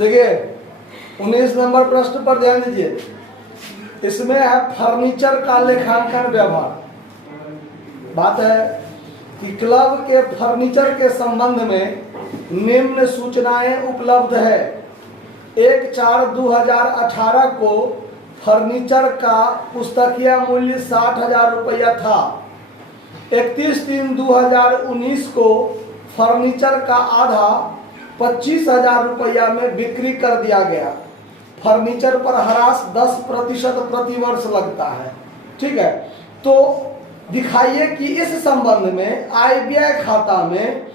देखिए 19 नंबर प्रश्न पर ध्यान दीजिए। इसमें है फर्नीचर का लेखांकन व्यवहार। बात है कि क्लब के फर्नीचर के संबंध में निम्न सूचनाएं उपलब्ध है। 1/4/2018 को फर्नीचर का पुस्तकीय मूल्य 60,000 रुपया था। 31/3/2019 को फर्नीचर का आधा 25,000 रुपया में बिक्री कर दिया गया। फर्नीचर पर ह्रास 10% प्रतिवर्ष लगता है। ठीक है, तो दिखाइए कि इस संबंध में आय व्यय खाता में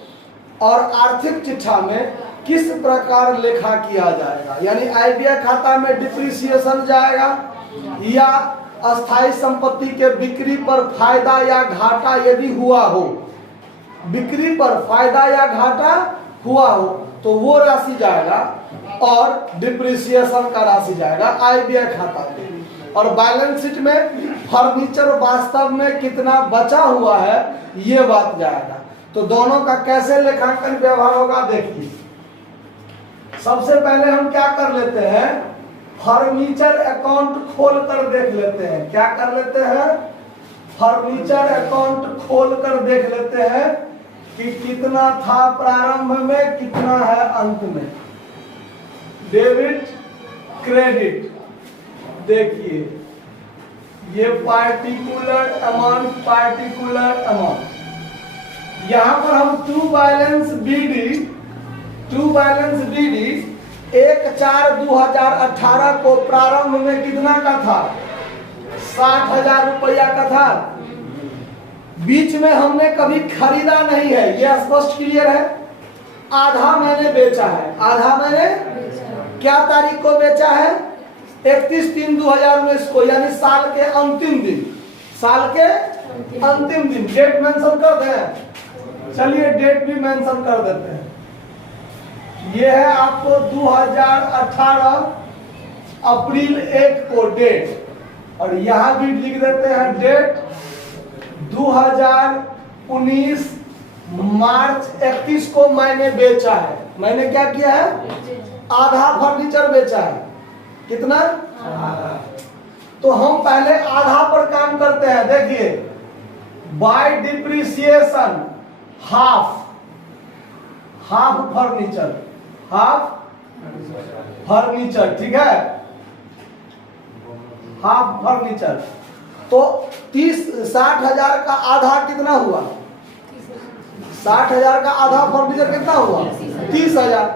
और आर्थिक चिट्ठा में किस प्रकार लेखा किया जाएगा। यानी आय व्यय खाता में डिप्रिसिएशन जाएगा या अस्थायी संपत्ति के बिक्री पर फायदा या घाटा यदि हुआ हो, बिक्री पर फायदा या घाटा हुआ हो तो वो राशि जाएगा और डिप्रिसिएशन का राशि जाएगा आय व्यय खाता में। और बैलेंस शीट में फर्नीचर वास्तव में कितना बचा हुआ है ये बात जाएगा। तो दोनों का कैसे लेखांकन व्यवहार होगा देखिए। सबसे पहले हम क्या कर लेते हैं, फर्नीचर अकाउंट खोल कर देख लेते हैं। क्या कर लेते हैं, फर्नीचर अकाउंट खोल कर देख लेते हैं कि कितना था प्रारंभ में, कितना है अंत में। डेबिट क्रेडिट, देखिए ये पार्टिकुलर अमाउंट यहां पर हम टू बैलेंस बीडी 1/4/2018 को प्रारंभ में कितना का था, 60,000 रुपया का था। बीच में हमने कभी खरीदा नहीं है, यह स्पष्ट क्लियर है। आधा मैंने बेचा है, आधा मैंने क्या तारीख को बेचा है, 31/3/2019 को, यानी साल के अंतिम दिन, साल के अंतिम दिन। डेट मेंशन कर दें, चलिए डेट भी मेंशन कर देते हैं। ये है आपको 2018 अप्रैल 1 को डेट, और यहां भी लिख देते हैं डेट 2019 मार्च 31 को मैंने बेचा है। मैंने क्या किया है, आधा फर्नीचर बेचा है। कितना, आधा। तो हम पहले आधा पर काम करते हैं। देखिए बाय डिप्रिसिएशन हाफ फर्नीचर, ठीक है, हाफ फर्नीचर। तो 60,000 का आधा कितना हुआ, 60,000 का आधा फर्नीचर कितना हुआ, 30,000।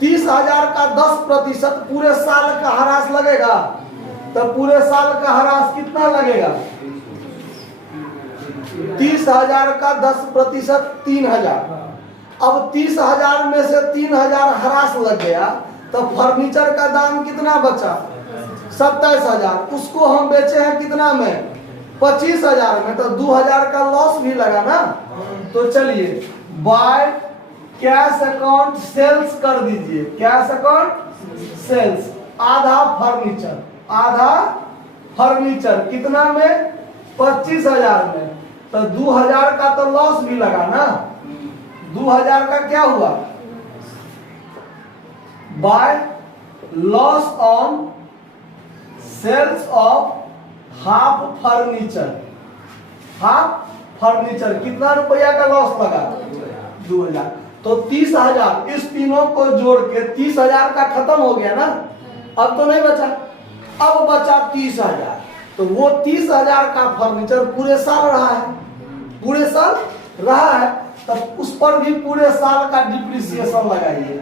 30,000 का 10% पूरे साल का ह्रास लगेगा। तो पूरे साल का ह्रास कितना लगेगा, 30,000 का 10% 3,000। अब 30,000 में से 3,000 ह्रास लग गया तो फर्नीचर का दाम कितना बचा, 27,000। उसको हम बेचे हैं कितना में, 25,000 में। तो 2,000 का लॉस भी लगा ना। तो चलिए बाय कैश अकाउंट सेल्स कर दीजिए। कैश अकाउंट सेल्स आधा फर्नीचर कितना में, 25,000 में। तो 2,000 का तो लॉस भी लगा ना। 2,000 का क्या हुआ, by loss on sales of half furniture कितना रुपया का लॉस लगा, 2,000। तो 30,000, इस तीनों को जोड़ के 30,000 का खत्म हो गया ना। अब तो नहीं बचा, अब बचा 30,000। तो वो 30,000 का फर्नीचर पूरे साल रहा है, तब उस पर भी पूरे साल का डिप्रिसिएशन लगाइए।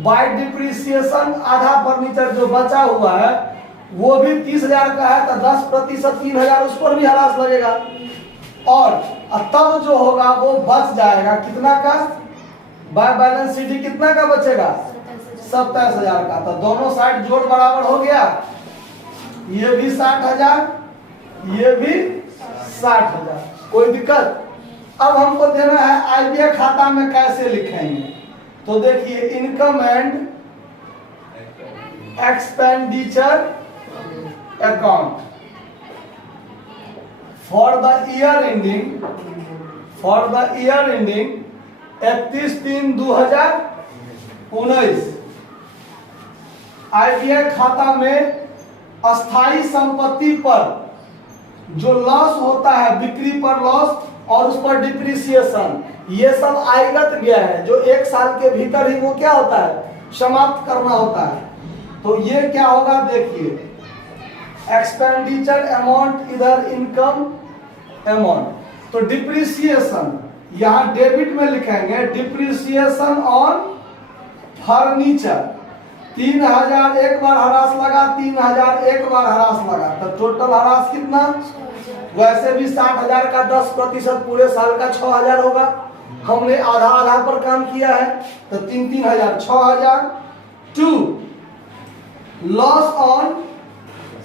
बाय डिप्रिसिएशन आधा फर्नीचर जो बचा हुआ है वो भी 30,000 का है, तो 10% 3,000 उस पर भी ह्रास लगेगा। और तब जो होगा वो बच जाएगा कितना का, बाय बैलेंस शीट कितना का बचेगा, 27,000 का। तो दोनों साइड जोड़ बराबर हो गया, ये भी 60,000, ये भी 60,000। कोई दिक्कत। अब हमको देना है आय व्यय खाता में कैसे लिखेंगे। तो देखिए income and expenditure account for the year ending 31/3/2019 ITI खाता में अस्थाई संपत्ति पर जो लॉस होता है, बिक्री पर लॉस और उस पर डिप्रिसिएशन, ये सब आयगत गया है जो 1 साल के भीतर ही वो क्या होता है, समाप्त करना होता है। तो ये क्या होगा देखिए, एक्सपेंडिचर अमाउंट इधर इनकम अमाउंट, तो डिप्रिसिएशन यहाँ डेबिट में लिखेंगे, डिप्रिसिएशन ऑन फर्नीचर 3000 एक बार हरास लगा, 3000 एक बार हरास लगा, तो टोटल हरास कितना, वैसे भी 60,000 का 10% पूरे साल का 6,000 होगा, हमने आधा आधा पर काम किया है तो 3,000 6,000। 2 loss on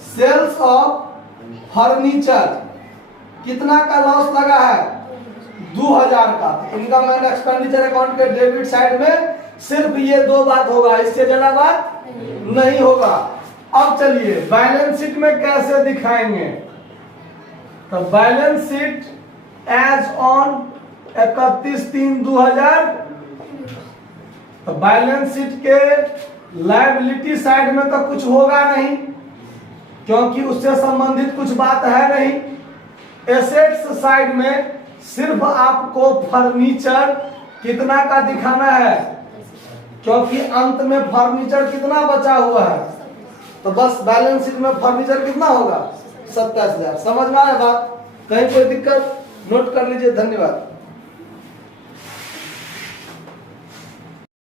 sales of furniture, कितना का लॉस लगा है, 2,000 का। इनकम एंड एक्सपेंडिचर अकाउंट के डेबिट साइड में सिर्फ ये 2 बात होगा, इससे ज्यादा बात नहीं होगा। अब चलिए बैलेंस शीट में कैसे दिखाएंगे, तो बैलेंस शीट एज ऑन 31/3/2000, तो बैलेंस शीट के लायबिलिटी साइड में तो कुछ होगा नहीं क्योंकि उससे संबंधित कुछ बात है नहीं। एसेट्स साइड में सिर्फ आपको फर्नीचर कितना का दिखाना है क्योंकि अंत में फर्नीचर कितना बचा हुआ है, तो बस बैलेंस शीट में फर्नीचर कितना होगा, 27,000। समझ में आया बात, कहीं कोई दिक्कत, नोट कर लीजिए। धन्यवाद।